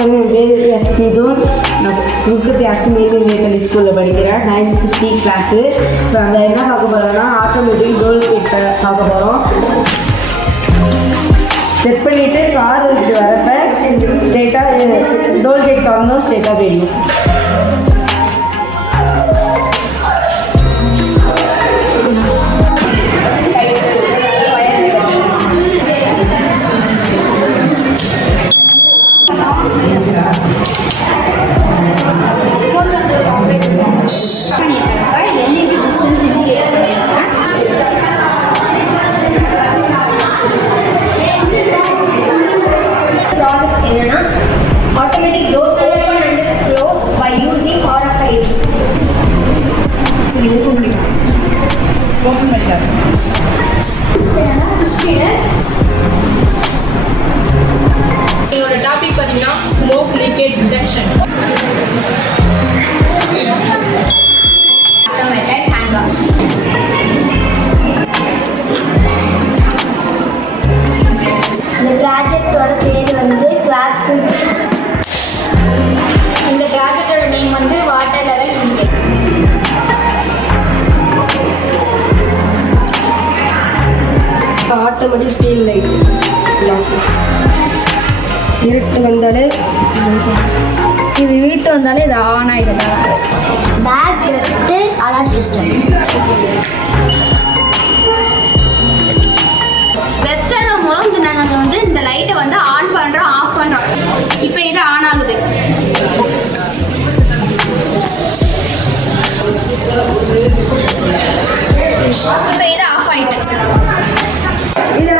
வணக்கம், என் பேர் எஸ்பி தூன். நான் குருக்கத்தி அரசு மேல்நிலைப்பள்ளி ஸ்கூலில் படிக்கிறேன். 9th C class. இப்போ அங்கே என்ன பார்க்க போகிறோன்னா ஆட்டோமேட்டிக் டோல் கேட் பார்க்க போகிறோம். செட் பண்ணிவிட்டு கார் விட்டு வரப்போ ஸ்ட்ரெயிட்டாக டோல் கேட் திறந்தோம், ஸ்ட்ரெயிட்டாக போயிடும். Automatic door open and close by using RFID. என்னோட டாபிக் பார்த்தீங்கன்னா smoke leakage detection. Automated hand wash. இந்த ப்ராஜெக்டோட பேர் வந்து கிளாப் சுவிட்ச். இந்த ப்ராஜெக்டோட நேம் வந்து water level indicator. Automatic steel light. இருட்டு வந்தாலே இது ஆன் ஆகிடுது. பேக் எடுத்து அலர்ட் சிஸ்டம். வெப் சர்வர் மூலம் நாங்கள் வந்து இந்த லைட்டை வந்து ஆன் பண்ணுறோம், ஆஃப் பண்ணுறோம். இப்போ இது ஆன் ஆகுது. இப்போ இது ஆஃப் ஆயிட்டு. இதில்